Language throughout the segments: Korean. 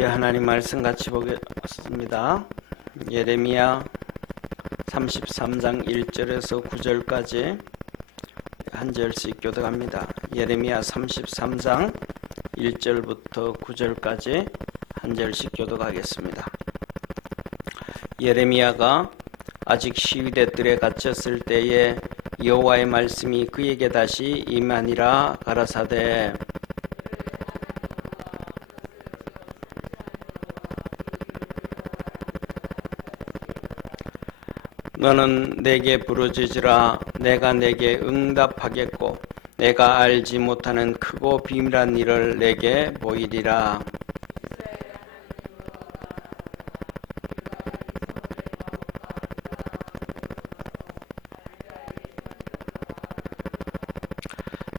우리 하나님 말씀 같이 보겠습니다. 예레미야 33장 1절에서 9절까지 한 절씩 교독합니다. 예레미야 33장 1절부터 9절까지 한 절씩 교독하겠습니다. 예레미야가 아직 시위대 뜰에 갇혔을 때에 여호와의 말씀이 그에게 다시 임하니라. 가라사대 너는 내게 부르짖으라. 내가 내게 응답하겠고 내가 알지 못하는 크고 비밀한 일을 내게 보이리라.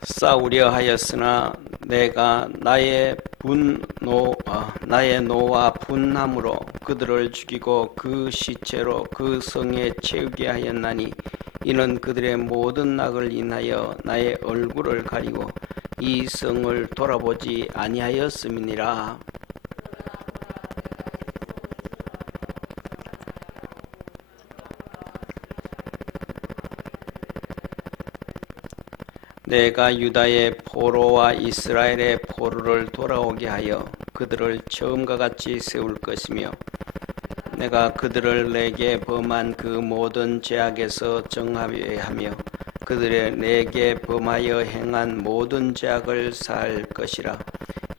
싸우려 하였으나 내가 나의 노와 분함으로 그들을 죽이고 그 시체로 그 성에 채우게 하였나니 이는 그들의 모든 낙을 인하여 나의 얼굴을 가리고 이 성을 돌아보지 아니하였음이니라. 내가 유다의 포로와 이스라엘의 포로를 돌아오게 하여 그들을 처음과 같이 세울 것이며 내가 그들을 내게 범한 그 모든 죄악에서 정하게 하며 그들의 내게 범하여 행한 모든 죄악을 사할 것이라.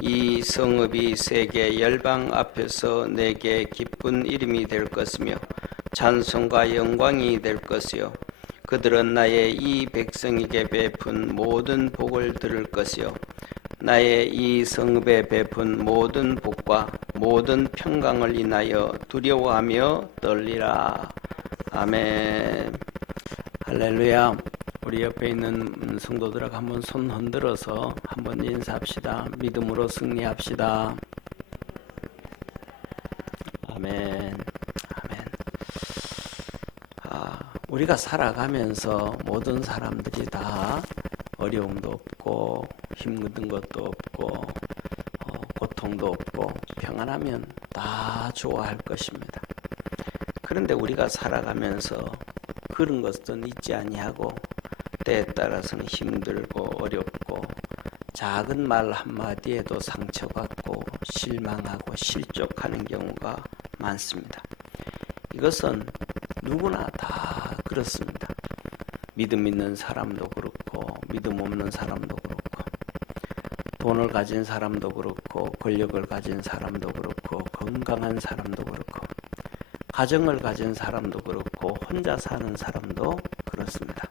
이 성읍이 세계 열방 앞에서 내게 기쁜 이름이 될 것이며 찬송과 영광이 될 것이요 그들은 나의 이 백성에게 베푼 모든 복을 들을 것이요 나의 이 성읍에 베푼 모든 복과 모든 평강을 인하여 두려워하며 떨리라. 아멘. 할렐루야. 우리 옆에 있는 성도들하고 한번 손 흔들어서 한번 인사합시다. 믿음으로 승리합시다. 아멘. 우리가 살아가면서 모든 사람들이 다 어려움도 없고 힘든 것도 없고 고통도 없고 평안하면 다 좋아할 것입니다. 그런데 우리가 살아가면서 그런 것은 있지 아니하고 때에 따라서는 힘들고 어렵고 작은 말 한마디에도 상처받고 실망하고 실족하는 경우가 많습니다. 이것은 누구나 다 그렇습니다. 믿음 있는 사람도 그렇고 믿음 없는 사람도 그렇고 돈을 가진 사람도 그렇고 권력을 가진 사람도 그렇고 건강한 사람도 그렇고 가정을 가진 사람도 그렇고 혼자 사는 사람도 그렇습니다.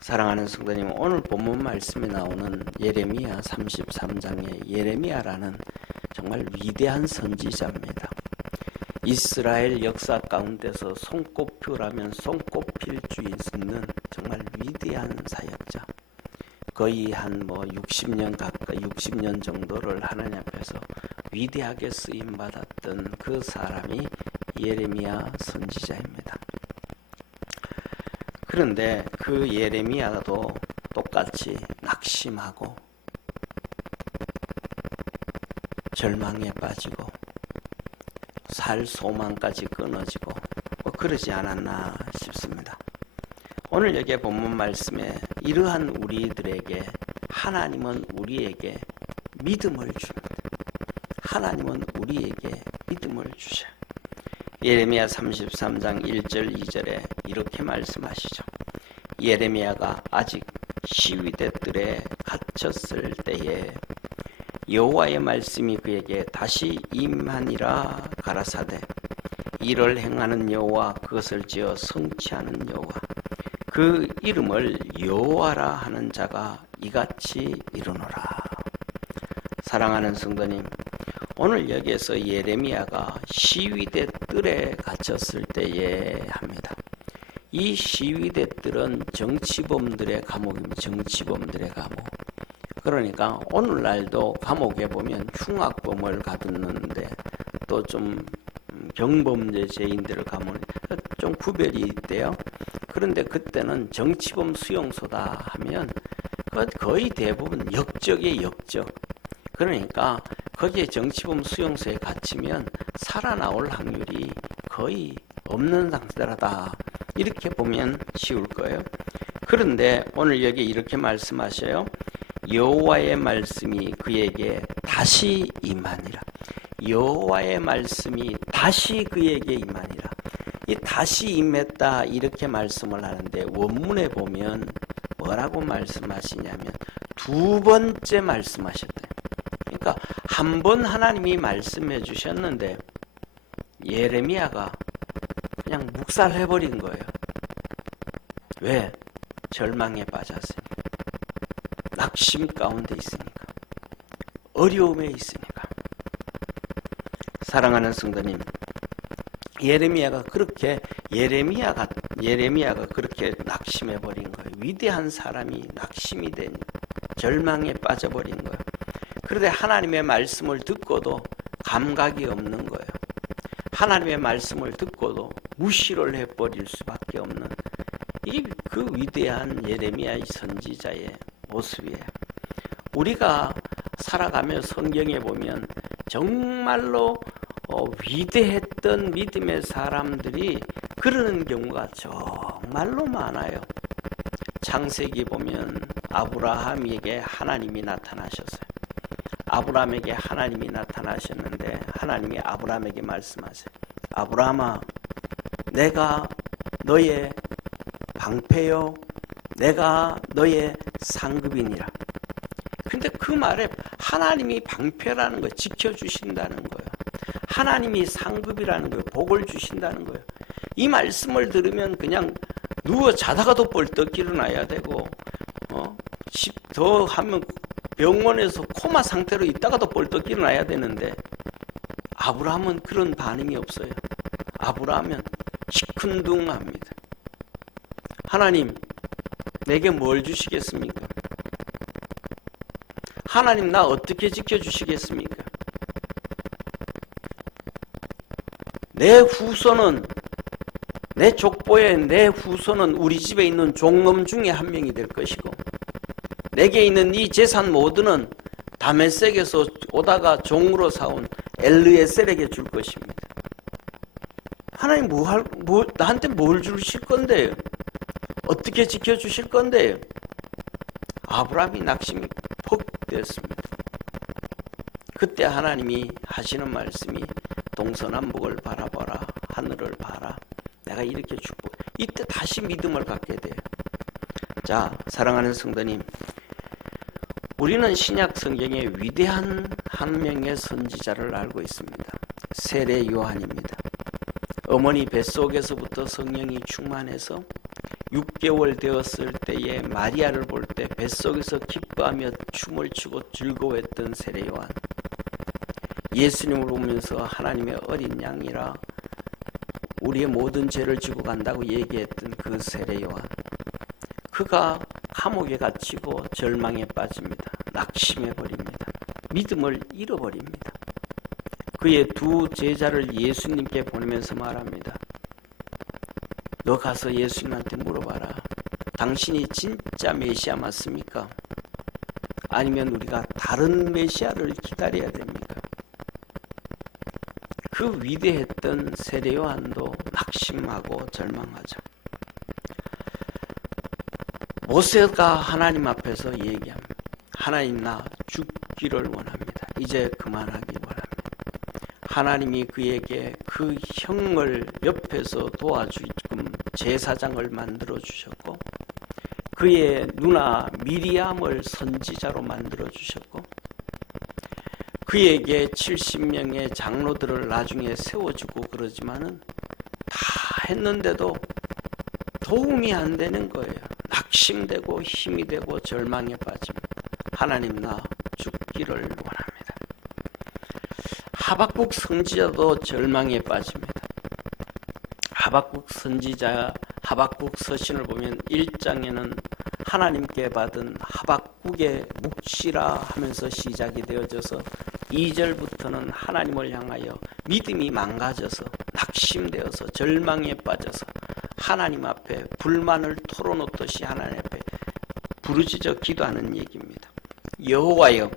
사랑하는 성도님, 오늘 본문 말씀에 나오는 예레미야 33장의 예레미야라는 정말 위대한 선지자입니다. 이스라엘 역사 가운데서 손꼽히라면 손꼽힐 수 있는 정말 위대한 사역자. 거의 한 60년 가까이 60년 정도를 하나님 앞에서 위대하게 쓰임 받았던 그 사람이 예레미야 선지자입니다. 그런데 그 예레미야도 똑같이 낙심하고 절망에 빠지고 살 소망까지 끊어지고 그러지 않았나 싶습니다. 오늘 여기 본문 말씀에 이러한 우리들에게 하나님은 우리에게 믿음을 줍니다. 하나님은 우리에게 믿음을 주셔. 예레미야 33장 1절 2절에 이렇게 말씀하시죠. 예레미야가 아직 시위대 뜰에 갇혔을 때에 여호와의 말씀이 그에게 다시 임하니라. 가라사대 이를 행하는 여호와 그것을 지어 성취하는 여호와 그 이름을 여호와라 하는 자가 이같이 이르노라. 사랑하는 성도님, 오늘 여기에서 예레미야가 시위대 뜰에 갇혔을 때에 합니다. 이 시위대 뜰은 정치범들의 감옥입니다. 정치범들의 감옥. 그러니까 오늘날도 감옥에 보면 흉악범을 가두는데 또 좀 경범죄 죄인들을 가면 좀 구별이 있대요. 그런데 그때는 정치범 수용소다 하면 거의 대부분 역적이에요. 역적. 그러니까 거기에 정치범 수용소에 갇히면 살아나올 확률이 거의 없는 상태라다. 이렇게 보면 쉬울 거예요. 그런데 오늘 여기 이렇게 말씀하셔요. 여호와의 말씀이 그에게 다시 임하니라. 여호와의 말씀이 다시 그에게 임하니라. 이 다시 임했다 이렇게 말씀을 하는데 원문에 보면 뭐라고 말씀하시냐면 두 번째 말씀하셨대요. 그러니까 한 번 하나님이 말씀해 주셨는데 예레미야가 그냥 묵살해버린 거예요. 왜? 절망에 빠졌으니까. 낙심 가운데 있으니까. 어려움에 있으니까. 사랑하는 성도님, 예레미야가 그렇게 낙심해버린 거예요. 위대한 사람이 낙심이 된 절망에 빠져버린 거예요. 그런데 하나님의 말씀을 듣고도 감각이 없는 거예요. 하나님의 말씀을 듣고도 무시를 해버릴 수밖에 없는 이게 그 위대한 예레미야의 선지자의 모습이에요. 우리가 살아가며 성경에 보면 정말로 위대했던 믿음의 사람들이 그러는 경우가 정말로 많아요. 창세기 보면 아브라함에게 하나님이 나타나셨어요. 아브라함에게 하나님이 나타나셨는데 하나님이 아브라함에게 말씀하세요. 아브라함아, 내가 너의 방패요, 내가 너의 상급이니라. 근데 그 말에 하나님이 방패라는 거예요. 지켜주신다는 거예요. 하나님이 상급이라는 거예요. 복을 주신다는 거예요. 이 말씀을 들으면 그냥 누워 자다가도 벌떡 일어나야 되고 더 하면 병원에서 코마 상태로 있다가도 벌떡 일어나야 되는데 아브라함은 그런 반응이 없어요. 아브라함은 시큰둥합니다. 하나님, 내게 뭘 주시겠습니까? 하나님, 나 어떻게 지켜주시겠습니까? 내 후손은, 내 족보에 내 후손은 우리 집에 있는 종놈 중에 한 명이 될 것이고 내게 있는 이 재산 모두는 다메섹에서 오다가 종으로 사온 엘르에셀에게 줄 것입니다. 하나님 나한테 뭘 주실 건데요? 어떻게 지켜주실 건데요? 아브라함이 낙심이 퍽 되었습니다. 그때 하나님이 하시는 말씀이 동서남북을 바라봐라, 하늘을 봐라, 내가 이렇게 축복. 이때 다시 믿음을 갖게 돼요. 자, 사랑하는 성도님, 우리는 신약 성경에 위대한 한 명의 선지자를 알고 있습니다. 세례 요한입니다. 어머니 뱃속에서부터 성령이 충만해서 6개월 되었을 때에 마리아를 볼 때 뱃속에서 기뻐하며 춤을 추고 즐거워했던 세례 요한. 예수님을 보면서 하나님의 어린 양이라 우리의 모든 죄를 지고 간다고 얘기했던 그 세례 요한. 그가 감옥에 갇히고 절망에 빠집니다. 낙심해 버립니다. 믿음을 잃어버립니다. 그의 두 제자를 예수님께 보내면서 말합니다. 너 가서 예수님한테 물어봐라. 당신이 진짜 메시아 맞습니까? 아니면 우리가 다른 메시아를 기다려야 됩니까? 그 위대했던 세례 요한도 낙심하고 절망하죠. 모세가 하나님 앞에서 얘기합니다. 하나님, 나 죽기를 원합니다. 이제 그만하기 원합니다. 하나님이 그에게 그 형을 옆에서 도와주금 제사장을 만들어 주셨고 그의 누나 미리암을 선지자로 만들어 주셨고 그에게 70명의 장로들을 나중에 세워주고 그러지만은 다 했는데도 도움이 안 되는 거예요. 낙심되고 힘이 되고 절망에 빠집니다. 하나님, 나 죽기를 원합니다. 하박국 선지자도 절망에 빠집니다. 하박국 선지자 하박국 서신을 보면 1장에는 하나님께 받은 하박국의 묵시라 하면서 시작이 되어져서 2절부터는 하나님을 향하여 믿음이 망가져서 낙심되어서 절망에 빠져서 하나님 앞에 불만을 털어놓듯이 하나님 앞에 부르짖어 기도하는 얘기입니다. 여호와여,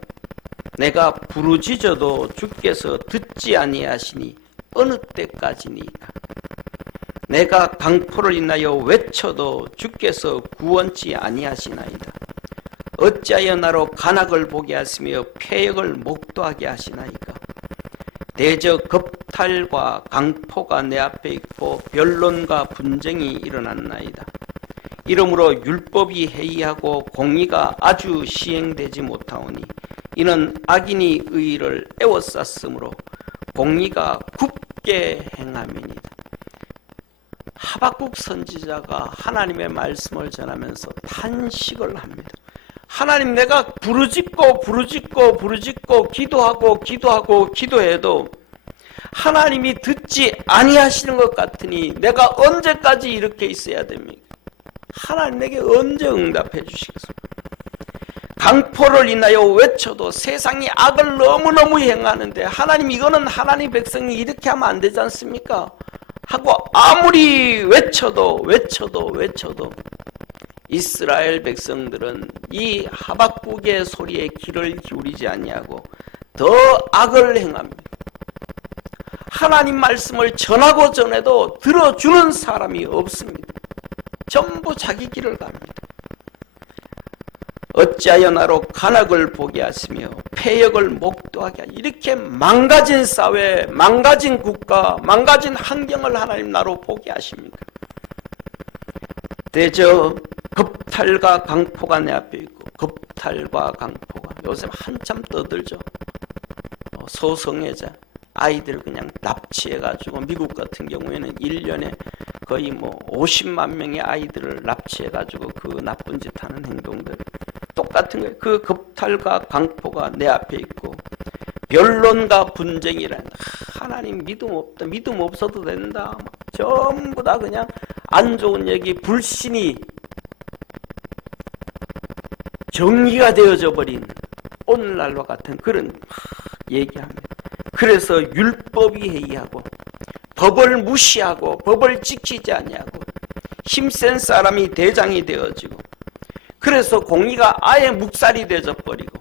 내가 부르짖어도 주께서 듣지 아니하시니 어느 때까지니까. 내가 강포를 인하여 외쳐도 주께서 구원치 아니하시나이다. 어찌하여 나로 간악을 보게 하시며 패역을 목도하게 하시나이까. 대저 겁탈과 강포가 내 앞에 있고 변론과 분쟁이 일어났나이다. 이러므로 율법이 해이하고 공의가 아주 시행되지 못하오니 이는 악인이 의를 애워쌌으므로 공의가 굽게 행함이니이다. 하박국 선지자가 하나님의 말씀을 전하면서 탄식을 합니다. 하나님, 내가 부르짖고 기도해도 하나님이 듣지 아니하시는 것 같으니 내가 언제까지 이렇게 있어야 됩니까? 하나님 내게 언제 응답해 주시겠습니까? 강포를 인하여 외쳐도 세상이 악을 너무너무 행하는데 하나님, 이거는 하나님 백성이 이렇게 하면 안 되지 않습니까? 하고 아무리 외쳐도 이스라엘 백성들은 이 하박국의 소리에 귀를 기울이지 아니하고 더 악을 행합니다. 하나님 말씀을 전하고 전해도 들어주는 사람이 없습니다. 전부 자기 길을 갑니다. 어찌하여 나로 간악을 보게 하시며 패역을 목도하게 하시며, 이렇게 망가진 사회, 망가진 국가, 망가진 환경을 하나님 나로 보게 하십니까? 대저 겁탈과 강포가 내 앞에 있고, 겁탈과 강포가 요새 한참 떠들죠. 소성애자 아이들 그냥 납치해가지고, 미국 같은 경우에는 1년에 거의 50만 명의 아이들을 납치해가지고 그 나쁜 짓 하는 행동들 똑같은 거예요. 그 겁탈과 강포가 내 앞에 있고, 변론과 분쟁이란, 하나님 믿음 없다, 믿음 없어도 된다, 전부 다 그냥 안 좋은 얘기, 불신이 정리가 되어져 버린 오늘날과 같은 그런 얘기합니다. 그래서 율법이 해이하고 법을 무시하고 법을 지키지 아니하고 힘센 사람이 대장이 되어지고, 그래서 공의가 아예 묵살이 되어 버리고,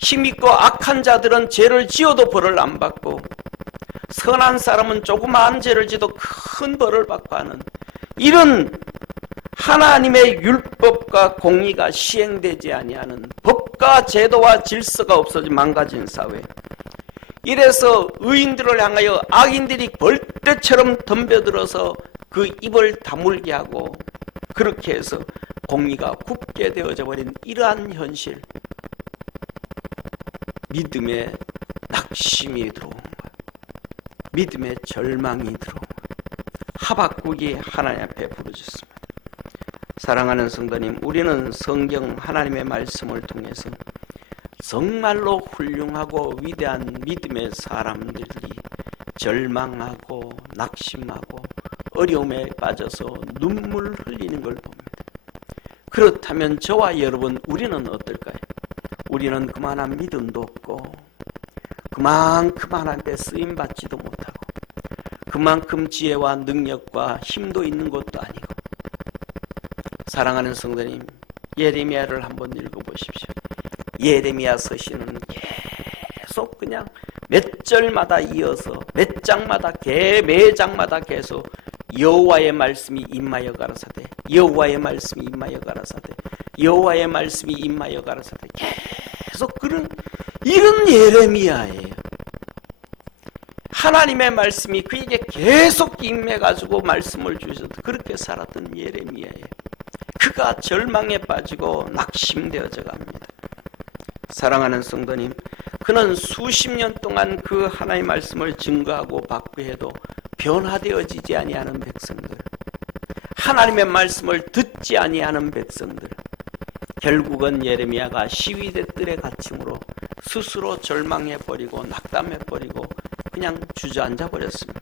힘있고 악한 자들은 죄를 지어도 벌을 안 받고, 선한 사람은 조그마한 죄를 지도 큰 벌을 받고 하는, 이런 하나님의 율법과 공의가 시행되지 아니하는, 법과 제도와 질서가 없어진 망가진 사회, 이래서 의인들을 향하여 악인들이 벌떼처럼 덤벼들어서 그 입을 다물게 하고, 그렇게 해서 공의가 굽게 되어져 버린 이러한 현실, 믿음의 낙심이 들어온 거예요. 믿음의 절망이 들어온 거예요. 하박국이 하나님 앞에 부르짖습니다. 사랑하는 성도님, 우리는 성경 하나님의 말씀을 통해서 정말로 훌륭하고 위대한 믿음의 사람들이 절망하고 낙심하고 어려움에 빠져서 눈물 흘리는 걸 봅니다. 그렇다면 저와 여러분, 우리는 어떨까요? 우리는 그만한 믿음도 없고, 그만큼 하나님께 쓰임받지도 못하고, 그만큼 지혜와 능력과 힘도 있는 것도 아니고. 사랑하는 성도님, 예레미야를 한번 읽어보십시오. 예레미야 서신은 계속 그냥 몇 절마다 이어서 몇 장마다 매 장마다 계속 여호와의 말씀이 임하여 가라사대, 여호와의 말씀이 임하여 가라사대, 여호와의 말씀이 임하여 가라사대, 계속 그런 이런 예레미야예요. 하나님의 말씀이 그에게 계속 임해가지고 말씀을 주셔서 그렇게 살았던 예레미야예요. 그가 절망에 빠지고 낙심되어져 갑니다. 사랑하는 성도님, 그는 수십 년 동안 그 하나님의 말씀을 증거하고 박구해도 변화되어지지 아니하는 백성들, 하나님의 말씀을 듣지 아니하는 백성들, 결국은 예레미야가 시위대 뜰에 갇힘으로 스스로 절망해버리고 낙담해버리고 그냥 주저앉아 버렸습니다.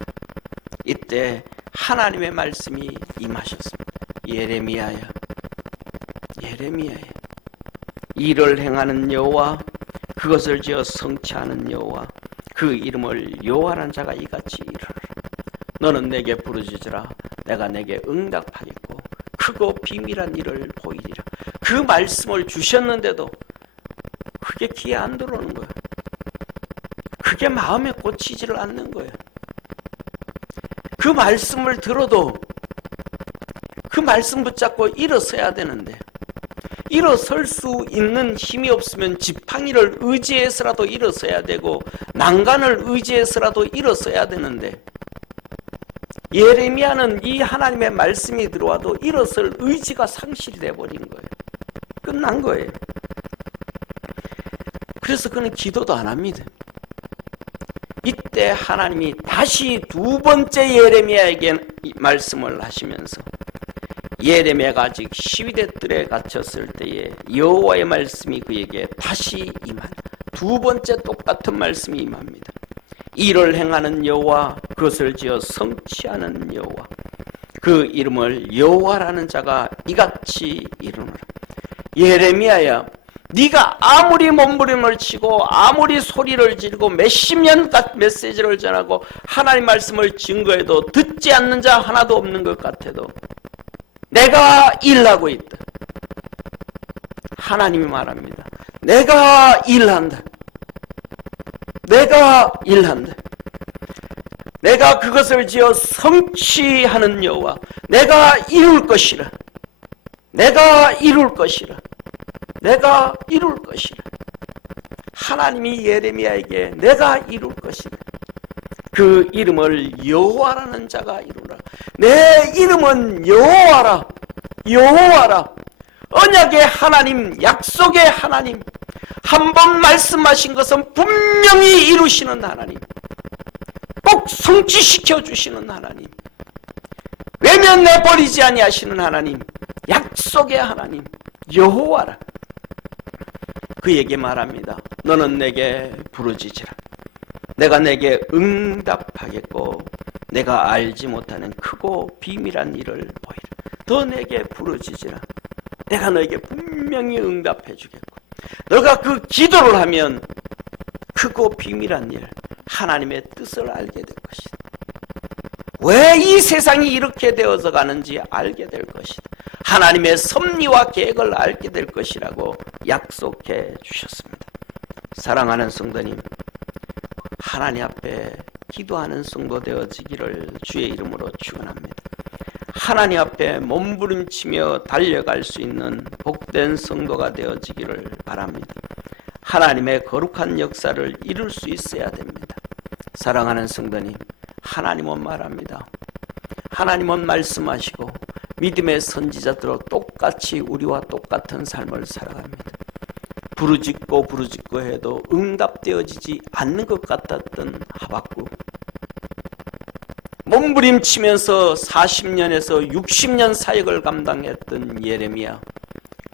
이때 하나님의 말씀이 임하셨습니다. 예레미야야, 예레미야야, 일을 행하는 여호와, 그것을 지어 성취하는 여호와, 그 이름을 여호와라는 자가 이같이 이르라. 너는 내게 부르짖으라. 내가 내게 응답하겠고 크고 비밀한 일을 보이리라. 그 말씀을 주셨는데도 그게 귀에 안 들어오는 거예요. 그게 마음에 꽂히지를 않는 거예요. 그 말씀을 들어도 그 말씀 붙잡고 일어서야 되는데, 일어설 수 있는 힘이 없으면 지팡이를 의지해서라도 일어서야 되고 난간을 의지해서라도 일어서야 되는데, 예레미야는 이 하나님의 말씀이 들어와도 일어설 의지가 상실돼 버린 거예요. 끝난 거예요. 그래서 그는 기도도 안 합니다. 이때 하나님이 다시 두 번째 예레미야에게 말씀을 하시면서, 예레미야가 아직 시위대 뜰에 갇혔을 때에 여호와의 말씀이 그에게 다시 임한, 두 번째 똑같은 말씀이 임합니다. 이를 행하는 여호와, 그것을 지어 성취하는 여호와, 그 이름을 여호와라는 자가 이같이 이르노라. 예레미야야, 네가 아무리 몸부림을 치고 아무리 소리를 지르고 몇십 년 메시지를 전하고 하나님 말씀을 증거해도 듣지 않는 자 하나도 없는 것 같아도 내가 일하고 있다. 하나님이 말합니다. 내가 일한다. 내가 일한다. 내가 그것을 지어 성취하는 여호와, 내가 이룰 것이라. 내가 이룰 것이라. 내가 이룰 것이라. 하나님이 예레미야에게 내가 이룰 것이라. 그 이름을 여호와라는 자가 이루라. 내 이름은 여호와라. 여호와라. 언약의 하나님, 약속의 하나님, 한 번 말씀하신 것은 분명히 이루시는 하나님, 꼭 성취시켜 주시는 하나님, 외면 내버리지 아니하시는 하나님, 약속의 하나님, 여호와라. 그에게 말합니다. 너는 내게 부르짖으라. 내가 내게 응답하겠고 내가 알지 못하는 크고 비밀한 일을 보이라. 더 내게 부르짖으라. 내가 너에게 분명히 응답해 주겠고, 너가 그 기도를 하면 크고 비밀한 일, 하나님의 뜻을 알게 될 것이다. 왜 이 세상이 이렇게 되어서 가는지 알게 될 것이다. 하나님의 섭리와 계획을 알게 될 것이라고 약속해 주셨습니다. 사랑하는 성도님, 하나님 앞에 기도하는 성도 되어지기를 주의 이름으로 축원합니다. 하나님 앞에 몸부림치며 달려갈 수 있는 복된 성도가 되어지기를 바랍니다. 하나님의 거룩한 역사를 이룰 수 있어야 됩니다. 사랑하는 성도님, 하나님은 말합니다. 하나님은 말씀하시고 믿음의 선지자들로 똑같이 우리와 똑같은 삶을 살아갑니다. 부르짖고 해도 응답되어지지 않는 것 같았던 하박국, 몸부림치면서 40년에서 60년 사역을 감당했던 예레미야,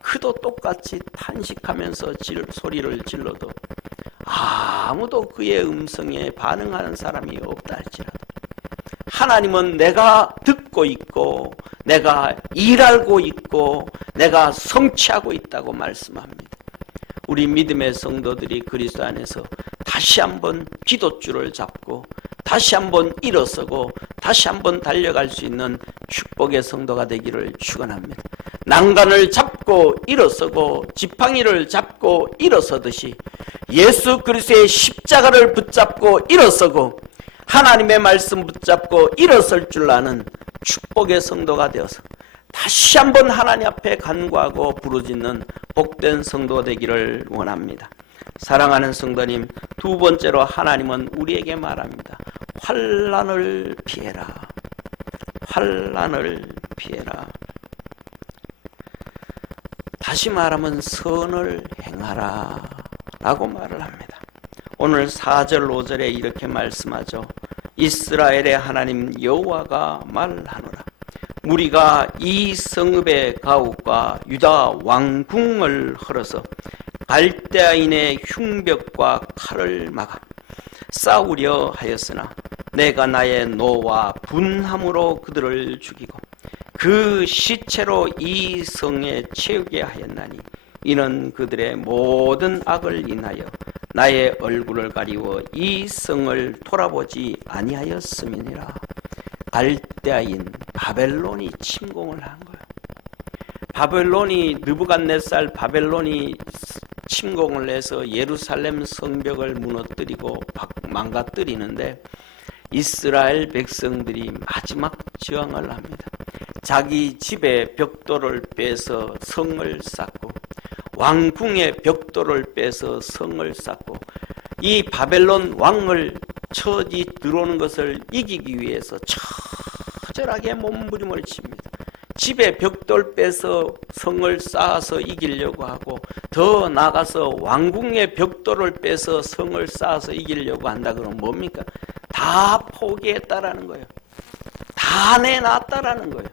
그도 똑같이 탄식하면서 소리를 질러도 아무도 그의 음성에 반응하는 사람이 없다 할지라도 하나님은 내가 듣고 있고 내가 일하고 있고 내가 성취하고 있다고 말씀합니다. 우리 믿음의 성도들이 그리스도 안에서 다시 한번 기도줄을 잡고 다시 한번 일어서고 다시 한번 달려갈 수 있는 축복의 성도가 되기를 축원합니다. 난간을 잡고 일어서고 지팡이를 잡고 일어서듯이 예수 그리스도의 십자가를 붙잡고 일어서고 하나님의 말씀 붙잡고 일어설 줄 아는 축복의 성도가 되어서 다시 한번 하나님 앞에 간구하고 부르짖는 복된 성도 되기를 원합니다. 사랑하는 성도님, 두 번째로 하나님은 우리에게 말합니다. 환난을 피해라. 환난을 피해라. 다시 말하면 선을 행하라 라고 말을 합니다. 오늘 4절 5절에 이렇게 말씀하죠. 이스라엘의 하나님 여호와가 말하노라. 무리가 이 성읍의 가옥과 유다 왕궁을 헐어서 갈대아인의 흉벽과 칼을 막아 싸우려 하였으나 내가 나의 노와 분함으로 그들을 죽이고 그 시체로 이 성에 채우게 하였나니 이는 그들의 모든 악을 인하여 나의 얼굴을 가리워 이 성을 돌아보지 아니하였음이니라. 갈대아인 바벨론이 침공을 한 거예요. 바벨론이 느부갓네살 바벨론이 침공을 해서 예루살렘 성벽을 무너뜨리고 망가뜨리는데 이스라엘 백성들이 마지막 저항을 합니다. 자기 집의 벽돌을 빼서 성을 쌓고 왕궁의 벽돌을 빼서 성을 쌓고 이 바벨론 왕을 처지 들어오는 것을 이기기 위해서 처절하게 몸부림을 칩니다. 집에 벽돌 빼서 성을 쌓아서 이기려고 하고 더 나가서 왕궁의 벽돌을 빼서 성을 쌓아서 이기려고 한다 그러면 뭡니까? 다 포기했다라는 거예요. 다 내놨다라는 거예요.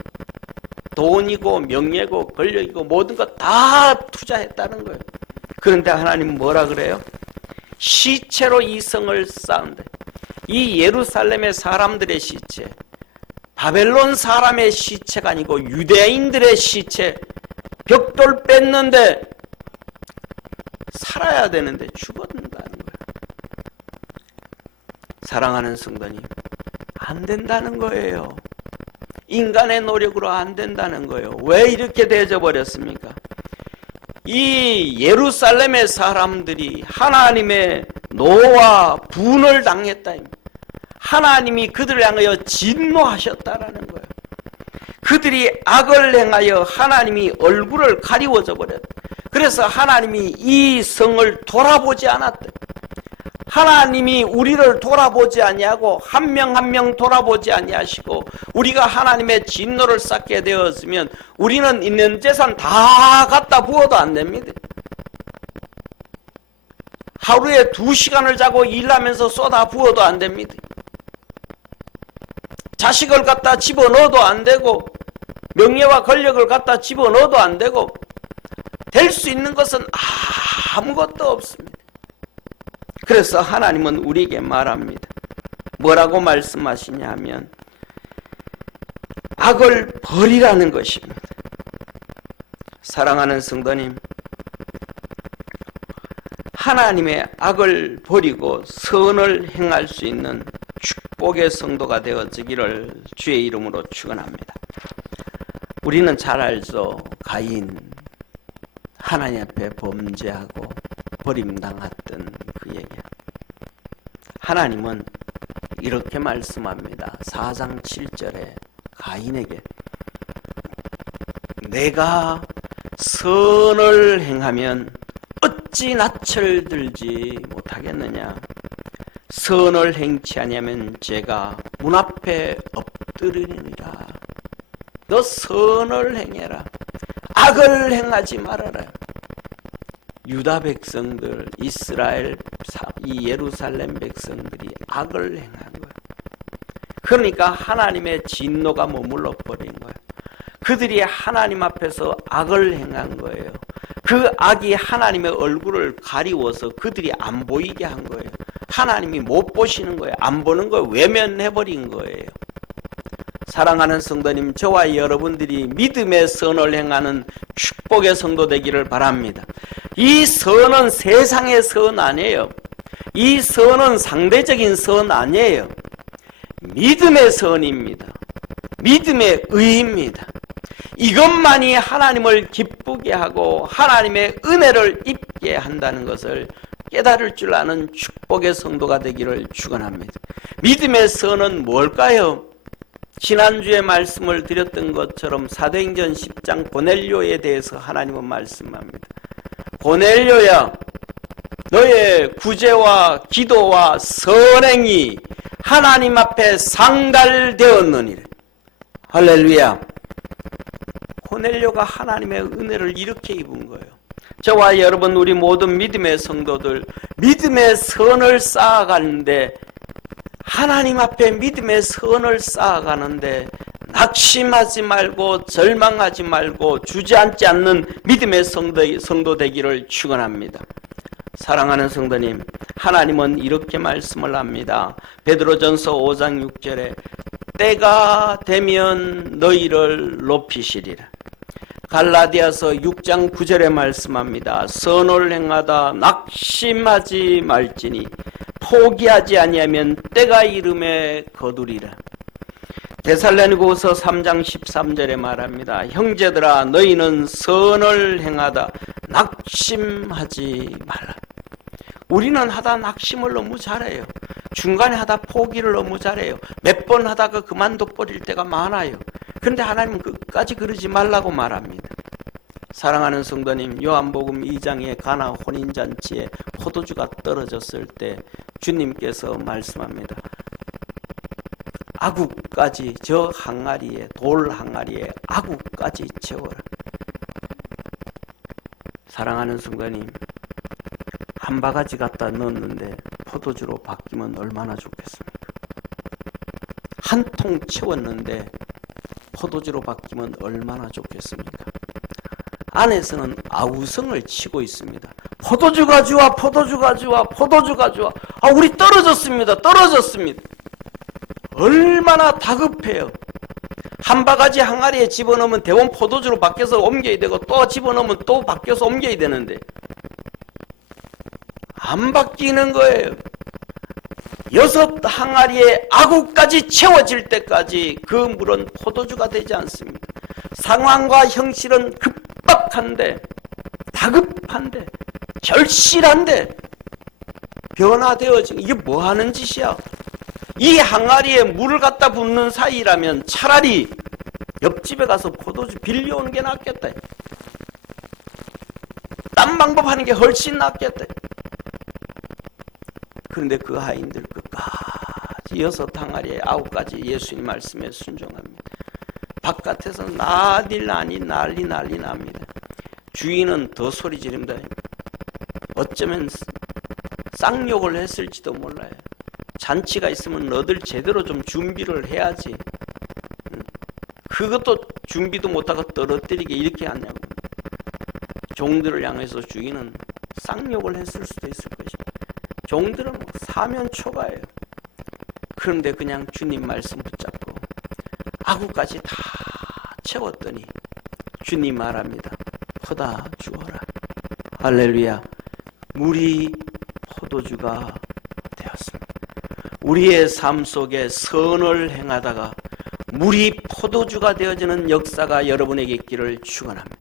돈이고 명예고 권력이고 모든 것 다 투자했다는 거예요. 그런데 하나님 뭐라 그래요? 시체로 이 성을 쌓는데 이 예루살렘의 사람들의 시체, 바벨론 사람의 시체가 아니고 유대인들의 시체, 벽돌 뺐는데 살아야 되는데 죽었다는 거예요. 사랑하는 성도님, 안 된다는 거예요. 인간의 노력으로 안 된다는 거예요. 왜 이렇게 되어져 버렸습니까? 이 예루살렘의 사람들이 하나님의 노와 분을 당했다. 하나님이 그들을 향하여 진노하셨다라는 거예요. 그들이 악을 행하여 하나님이 얼굴을 가리워져 버렸다. 그래서 하나님이 이 성을 돌아보지 않았다. 하나님이 우리를 돌아보지 아니하고 한 명 한 명 돌아보지 아니하시고 우리가 하나님의 진노를 쌓게 되었으면 우리는 있는 재산 다 갖다 부어도 안 됩니다. 하루에 2시간을 자고 일하면서 쏟아 부어도 안 됩니다. 자식을 갖다 집어넣어도 안 되고 명예와 권력을 갖다 집어넣어도 안 되고 될 수 있는 것은 아무것도 없습니다. 그래서 하나님은 우리에게 말합니다. 뭐라고 말씀하시냐 하면 악을 버리라는 것입니다. 사랑하는 성도님, 하나님의 악을 버리고 선을 행할 수 있는 축복의 성도가 되어지기를 주의 이름으로 축원합니다. 우리는 잘 알죠. 가인, 하나님 앞에 범죄하고 버림당했던 그에게 하나님은 이렇게 말씀합니다. 4장 7절에 가인에게 내가 선을 행하면 어찌 낯을 들지 못하겠느냐. 선을 행치 아니하면 제가 문 앞에 엎드리니라. 너 선을 행해라. 악을 행하지 말아라. 유다 백성들, 이스라엘, 이 예루살렘 백성들이 악을 행한 거예요. 그러니까 하나님의 진노가 머물러 버린 거예요. 그들이 하나님 앞에서 악을 행한 거예요. 그 악이 하나님의 얼굴을 가리워서 그들이 안 보이게 한 거예요. 하나님이 못 보시는 거예요. 안 보는 거 외면해버린 거예요. 사랑하는 성도님, 저와 여러분들이 믿음의 선을 행하는 축복의 성도 되기를 바랍니다. 이 선은 세상의 선 아니에요. 이 선은 상대적인 선 아니에요. 믿음의 선입니다. 믿음의 의입니다. 이것만이 하나님을 기쁘게 하고 하나님의 은혜를 입게 한다는 것을 깨달을 줄 아는 축복의 성도가 되기를 축원합니다. 믿음의 선은 뭘까요? 지난주에 말씀을 드렸던 것처럼 사도행전 10장 고넬료에 대해서 하나님은 말씀합니다. 고넬료야, 너의 구제와 기도와 선행이 하나님 앞에 상달되었느니라. 할렐루야. 고넬료가 하나님의 은혜를 이렇게 입은 거예요. 저와 여러분, 우리 모든 믿음의 성도들, 믿음의 선을 쌓아가는데, 하나님 앞에 믿음의 선을 쌓아가는데 낙심하지 말고 절망하지 말고 주저앉지 않는 믿음의 성도 되기를 축원합니다. 사랑하는 성도님, 하나님은 이렇게 말씀을 합니다. 베드로전서 5장 6절에 때가 되면 너희를 높이시리라. 갈라디아서 6장 9절에 말씀합니다. 선을 행하다 낙심하지 말지니 포기하지 아니하면 때가 이름에 거두리라. 데살로니가후서 3장 13절에 말합니다. 형제들아 너희는 선을 행하다 낙심하지 말라. 우리는 하다 낙심을 너무 잘해요. 중간에 하다 포기를 너무 잘해요. 몇 번 하다가 그만둬 버릴 때가 많아요. 그런데 하나님은 끝까지 그러지 말라고 말합니다. 사랑하는 성도님, 요한복음 2장의 가나 혼인잔치에 포도주가 떨어졌을 때 주님께서 말씀합니다. 아구까지, 저 항아리에, 돌 항아리에 아구까지 채워라. 사랑하는 성도님, 한 바가지 갖다 넣었는데 포도주로 바뀌면 얼마나 좋겠습니까? 한 통 채웠는데 포도주로 바뀌면 얼마나 좋겠습니까? 안에서는 아우성을 치고 있습니다. 포도주가 좋아, 포도주가 좋아, 포도주가 좋아. 아, 우리 떨어졌습니다. 떨어졌습니다. 얼마나 다급해요. 한 바가지 항아리에 집어넣으면 대원 포도주로 바뀌어서 옮겨야 되고 또 집어넣으면 또 바뀌어서 옮겨야 되는데 안 바뀌는 거예요. 6 항아리에 아구까지 채워질 때까지 그 물은 포도주가 되지 않습니다. 상황과 형실은 급박한데, 다급한데, 절실한데 변화되어지고 이게 뭐 하는 짓이야? 이 항아리에 물을 갖다 붓는 사이라면 차라리 옆집에 가서 포도주 빌려오는 게 낫겠다. 딴 방법 하는 게 훨씬 낫겠다. 그런데 그 하인들 끝까지 6 항아리에 9가지 예수님 말씀에 순종합니다. 바깥에서 난리 납니다. 주인은 더 소리 지릅니다. 어쩌면 쌍욕을 했을지도 몰라요. 잔치가 있으면 너들 제대로 좀 준비를 해야지. 그것도 준비도 못하고 떨어뜨리게 이렇게 하냐고. 종들을 향해서 주인은 쌍욕을 했을 수도 있을 것입니다. 종들은 사면 초가예요. 그런데 그냥 주님 말씀 붙잡고 아구까지 다 채웠더니 주님 말합니다. 퍼다 주어라. 할렐루야. 물이 포도주가 되었습니다. 우리의 삶 속에 선을 행하다가 물이 포도주가 되어지는 역사가 여러분에게 있기를 축원합니다.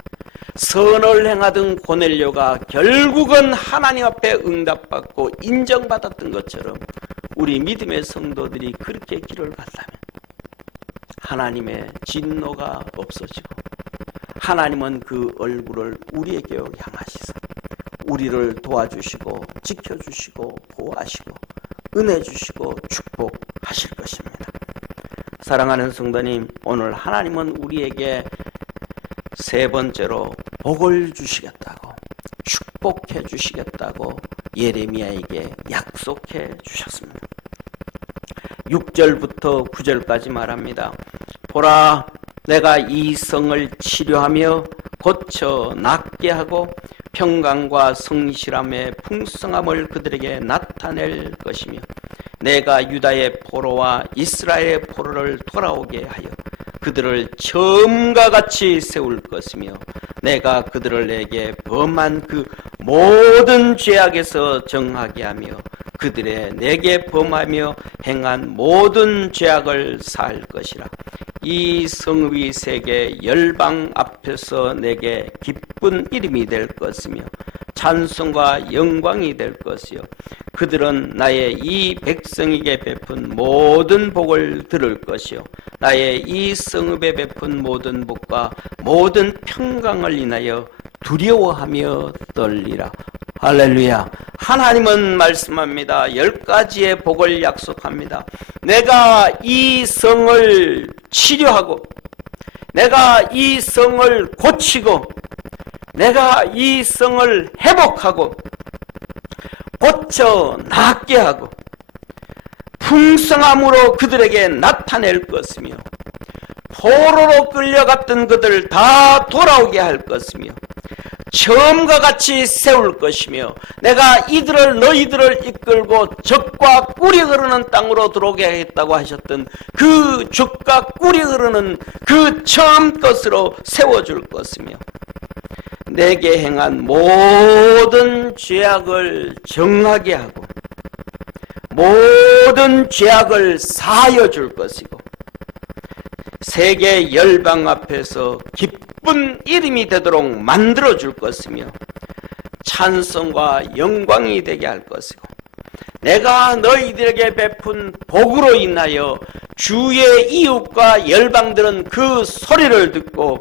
선을 행하던 고넬료가 결국은 하나님 앞에 응답받고 인정받았던 것처럼 우리 믿음의 성도들이 그렇게 길을 갔다면 하나님의 진노가 없어지고 하나님은 그 얼굴을 우리에게 향하시사 우리를 도와주시고 지켜주시고 보호하시고 은혜 주시고 축복하실 것입니다. 사랑하는 성도님, 오늘 하나님은 우리에게 3번째로 복을 주시겠다고 축복해 주시겠다고 예레미야에게 약속해 주셨습니다. 6절부터 9절까지 말합니다. 보라, 내가 이 성을 치료하며 고쳐 낫게 하고 평강과 성실함의 풍성함을 그들에게 나타낼 것이며 내가 유다의 포로와 이스라엘의 포로를 돌아오게 하여 그들을 처음과 같이 세울 것이며 내가 그들을 내게 범한 그 모든 죄악에서 정하게 하며 그들의 내게 범하며 행한 모든 죄악을 사할 것이라. 이 성읍이 세계 열방 앞에서 내게 기쁜 이름이 될 것이며 찬송과 영광이 될 것이요 그들은 나의 이 백성에게 베푼 모든 복을 들을 것이요 나의 이 성읍에 베푼 모든 복과 모든 평강을 인하여 두려워하며 떨리라. 할렐루야. 하나님은 말씀합니다. 10가지의 복을 약속합니다. 내가 이 성을 치료하고 내가 이 성을 고치고 내가 이 성을 회복하고 고쳐 낫게 하고 풍성함으로 그들에게 나타낼 것이며 포로로 끌려갔던 그들 다 돌아오게 할 것이며 처음과 같이 세울 것이며 내가 너희들을 이끌고 적과 꿀이 흐르는 땅으로 들어오게 하겠다고 하셨던 그 적과 꿀이 흐르는 그 처음 것으로 세워줄 것이며 내게 행한 모든 죄악을 정하게 하고 모든 죄악을 사하여 줄 것이고 세계 열방 앞에서 기쁜 이름이 되도록 만들어 줄 것이며 찬송과 영광이 되게 할 것이고 내가 너희들에게 베푼 복으로 인하여 주의 이웃과 열방들은 그 소리를 듣고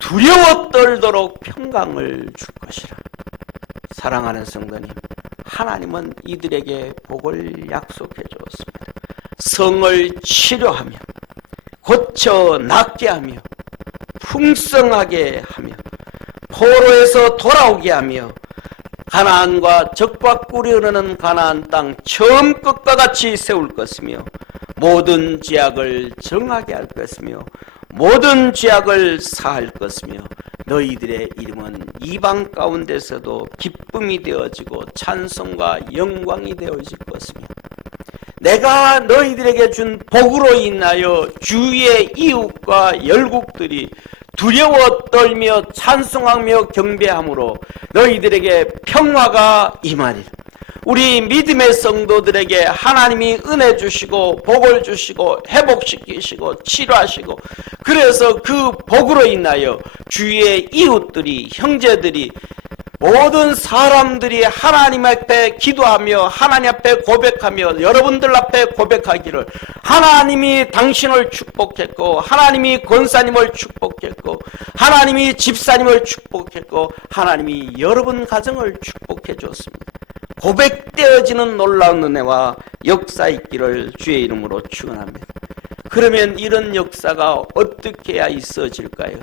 두려워 떨도록 평강을 줄 것이라. 사랑하는 성도님, 하나님은 이들에게 복을 약속해 주었습니다. 성을 치료하며 고쳐 낫게 하며 풍성하게 하며 포로에서 돌아오게 하며 가나안과 적과 꿀이 흐르는 가나안 땅 처음 것과 같이 세울 것이며 모든 죄악을 정하게 할 것이며 모든 죄악을 사할 것이며 너희들의 이름은 이방 가운데서도 기쁨이 되어지고 찬송과 영광이 되어질 것이며 내가 너희들에게 준 복으로 인하여 주의 이웃과 열국들이 두려워 떨며 찬송하며 경배함으로 너희들에게 평화가 임하리라. 우리 믿음의 성도들에게 하나님이 은혜 주시고 복을 주시고 회복시키시고 치료하시고 그래서 그 복으로 인하여 주의 이웃들이 형제들이 모든 사람들이 하나님 앞에 기도하며 하나님 앞에 고백하며 여러분들 앞에 고백하기를 하나님이 당신을 축복했고 하나님이 권사님을 축복했고 하나님이 집사님을 축복했고 하나님이 여러분 가정을 축복해 주었습니다. 고백되어지는 놀라운 은혜와 역사 있기를 주의 이름으로 축원합니다. 그러면 이런 역사가 어떻게 해야 있어질까요?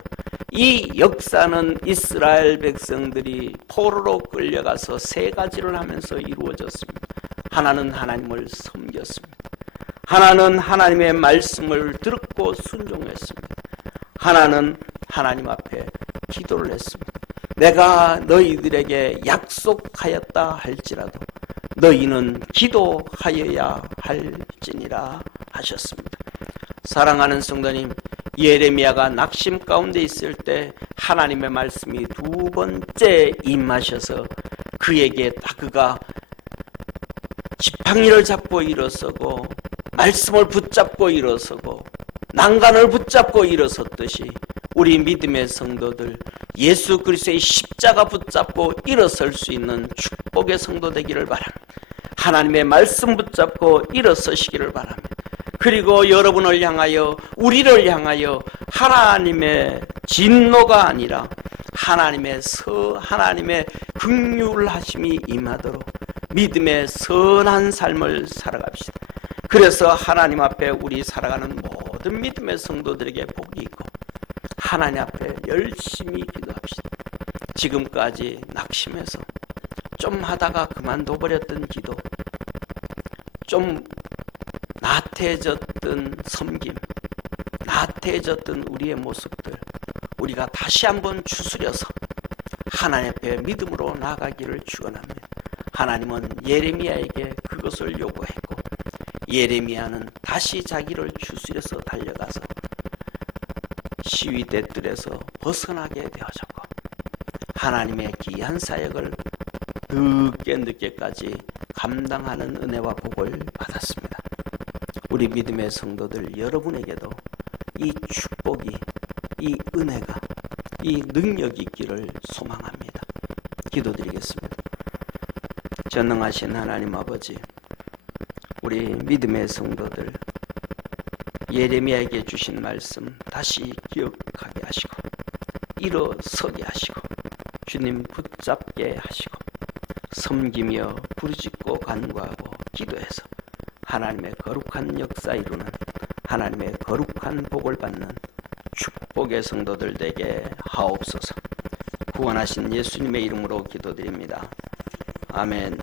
이 역사는 이스라엘 백성들이 포로로 끌려가서 세 가지를 하면서 이루어졌습니다. 하나는 하나님을 섬겼습니다. 하나는 하나님의 말씀을 듣고 순종했습니다. 하나는 하나님 앞에 기도를 했습니다. 내가 너희들에게 약속하였다 할지라도 너희는 기도하여야 할지니라 하셨습니다. 사랑하는 성도님, 예레미야가 낙심 가운데 있을 때 하나님의 말씀이 두 번째 임하셔서 그에게 그가 지팡이를 잡고 일어서고 말씀을 붙잡고 일어서고 난간을 붙잡고 일어섰듯이 우리 믿음의 성도들 예수 그리스도의 십자가 붙잡고 일어설 수 있는 축복의 성도 되기를 바랍니다. 하나님의 말씀 붙잡고 일어서시기를 바랍니다. 그리고 여러분을 향하여 우리를 향하여 하나님의 진노가 아니라 하나님의 긍휼하심이 임하도록 믿음의 선한 삶을 살아갑시다. 그래서 하나님 앞에 우리 살아가는 모든 믿음의 성도들에게 복이 있고 하나님 앞에 열심히 기도합시다. 지금까지 낙심해서 좀 하다가 그만둬버렸던 기도, 좀 나태해졌던 섬김, 나태해졌던 우리의 모습들 우리가 다시 한번 추스려서 하나님 앞에 믿음으로 나아가기를 축원합니다. 하나님은 예레미야에게 그것을 요구했고 예레미야는 다시 자기를 추스려서 달려가서 시위대 뜰에서 벗어나게 되어졌고 하나님의 귀한 사역을 늦게까지 감당하는 은혜와 복을 받았습니다. 우리 믿음의 성도들 여러분에게도 이 축복이, 이 은혜가, 이 능력이 있기를 소망합니다. 기도드리겠습니다. 전능하신 하나님 아버지, 우리 믿음의 성도들 예레미야에게 주신 말씀 다시 기억하게 하시고 일어서게 하시고 주님 붙잡게 하시고 섬기며 부르짖고 간구하고 기도해서 하나님의 거룩한 역사 이루는 하나님의 거룩한 복을 받는 축복의 성도들 되게 하옵소서. 구원하신 예수님의 이름으로 기도드립니다. 아멘.